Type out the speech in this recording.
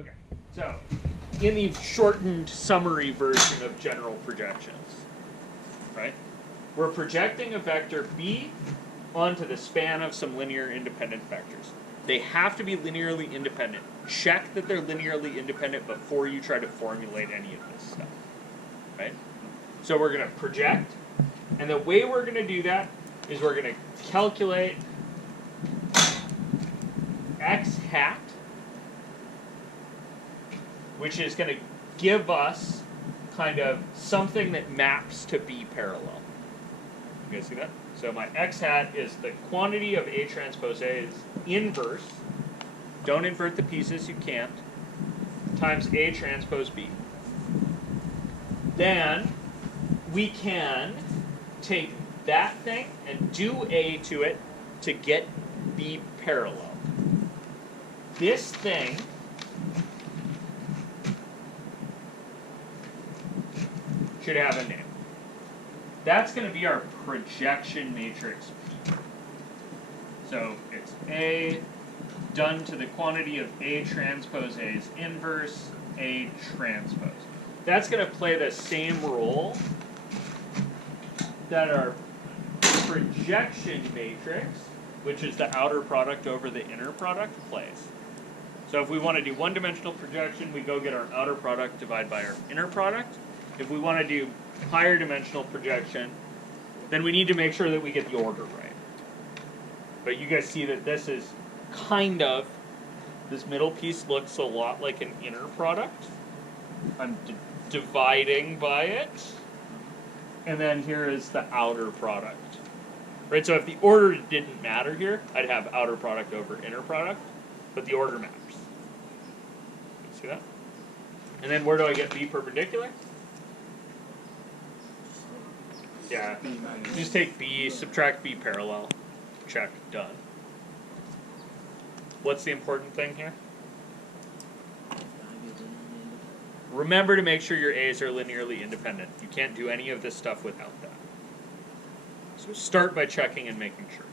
Okay, so in the shortened summary version of general projections, right? We're projecting a vector B onto the span of some linear independent vectors. They have to be linearly independent. Check that they're linearly independent before you try to formulate any of this stuff, right? So we're going to project, and the way we're going to do that is we're going to calculate x hat, which is going to give us kind of something that maps to B parallel. You guys see that? So my x hat is the quantity of A transpose A's inverse, don't invert the pieces, you can't, times A transpose B. Then we can take that thing and do A to it to get B parallel. This thing should have a name. That's going to be our projection matrix P. So it's A done to the quantity of A transpose A's inverse A transpose. That's going to play the same role that our projection matrix, which is the outer product over the inner product, plays. So if we want to do one-dimensional projection, we go get our outer product divided by our inner product. If we want to do higher dimensional projection, then we need to make sure that we get the order right. But you guys see that this is kind of, this middle piece looks a lot like an inner product. I'm dividing by it. And then here is the outer product. Right, so if the order didn't matter here, I'd have outer product over inner product, but the order matters. See that? And then where do I get B perpendicular? Yeah, just take B, subtract B parallel, check, done. What's the important thing here? Remember to make sure your A's are linearly independent. You can't do any of this stuff without that. So start by checking and making sure.